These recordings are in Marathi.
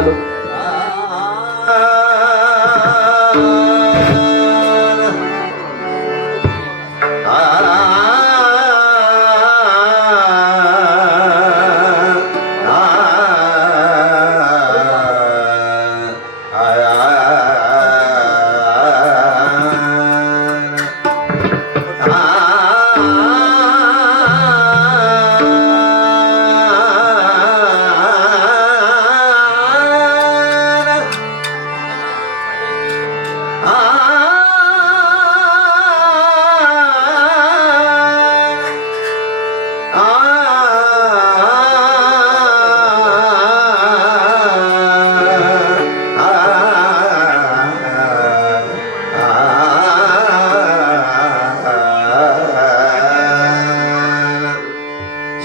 आलो.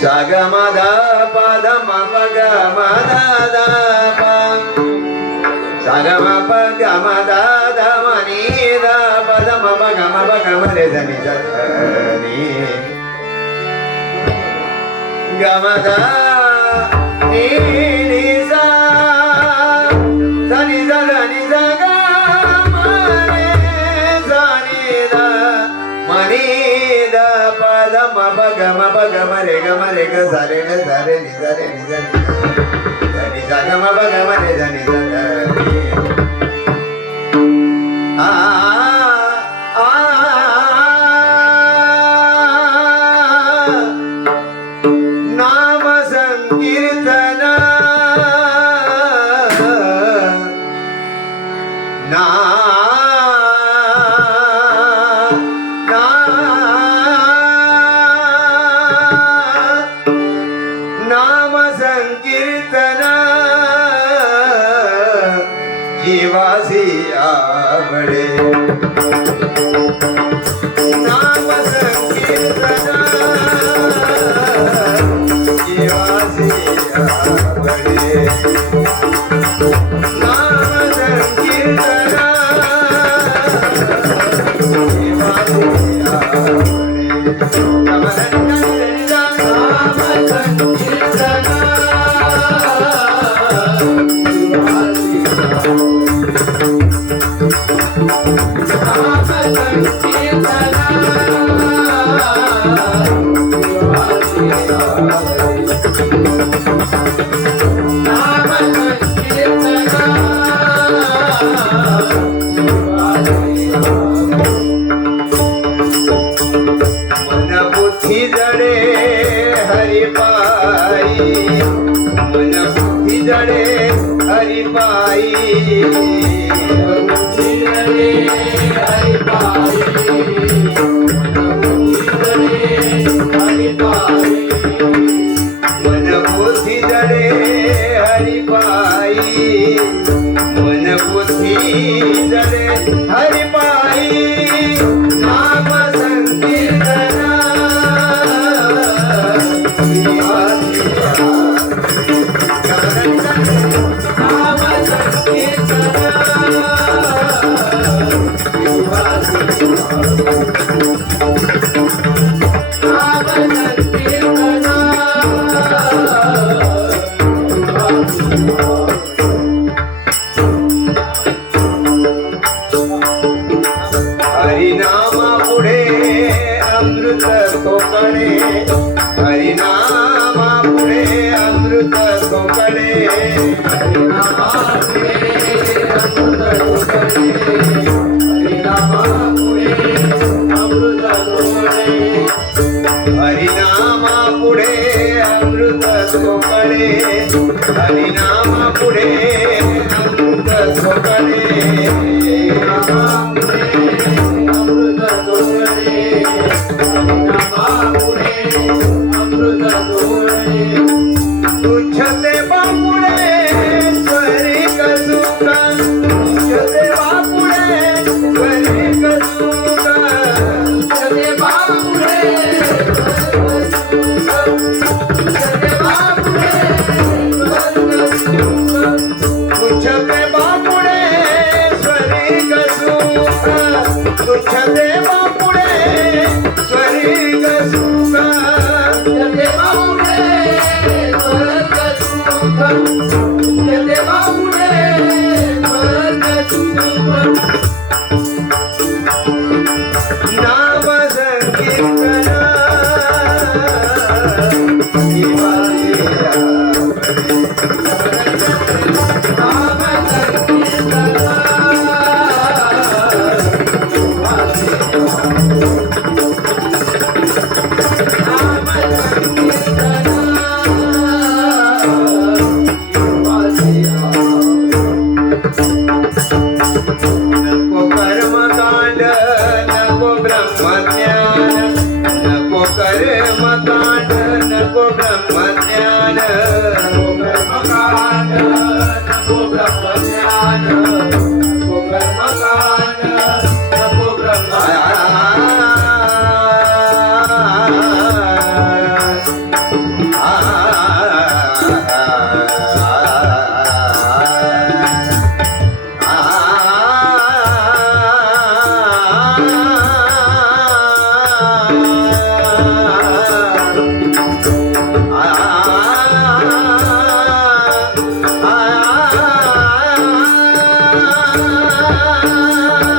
Sagamada padama pagamada dapa Sagama pagamada damani da padama pagama pagamare dani dani Gamada ni sa dani dani sagamare dani da mani padama pagama pagama re ga sare ni sare ni sagama pagama re ni नाम संकीर्तना नाम संकीर्तना जीवासी आवडे नाम संकीर्तना जीवासी आवडे नाम संकीर्तना जीवासी मन बुद्धि जड़े हरि पाई मन बुद्धि जड़े हरि पाई बुद्धि जड़े हरि पाई मन बुद्धि जड़े हरि पाई मन बुद्धि जड़े हरि पाई नाम संकीर्तना नाम हरिनामा पुढे अमृत कोकणे हरिनामा पुढे अमृत कोकणे हरिनामा पुढे अमृत कोकणे हरिनामा पुढे अमृत कोकणे हरिनामा पुढे अमृत कोकणे हरिनामा पुढे अमृत कोकणे तुझते बापुडे स्वरी कसुका तुझते बापुडे स्वरी कसुका तुझते बापुडे तुझते बापुडे तुझते बापुडे स्वरी कसुका तुझते बापुडे स्वरी कसुका तुझते बापुडे स्वरी कसुका नाम संकीर्तना नको कर्मकांड नको ब्रह्मज्ञान नको कर्मकांड नको ब्रह्मज्ञान नको कर्मकांड नको ब्रह्मज्ञान नको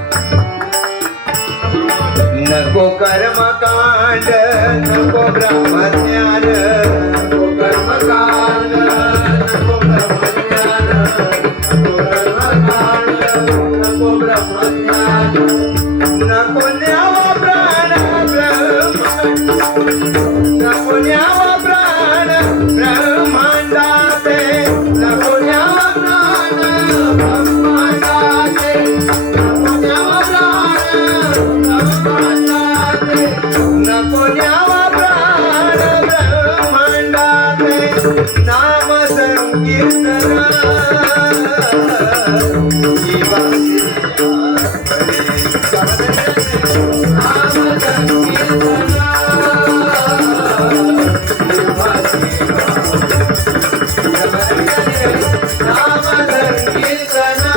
कर्मकांड नको नको कर्मकांड नको ब्रह्मज्ञान नको कर्मकांड नको ब्रह्मज्ञान नको कर्मकांड नको ब्रह्मज्ञान नको न्यावा प्राण ब्रह्म नको न्यावा प्राण ब्रह्मांडाते नको न्यावा प्राण ब्रह्मांडाते नको न्यावा प्राण नको न्यावा प्राण ब्रह्मांडाते नाम संकीर्तना नाम संकीर्तना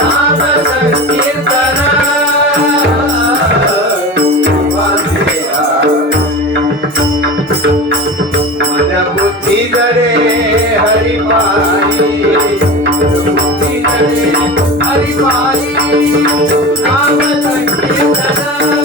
नाम संकीर्तना हरी पायी नाम संकीर्तन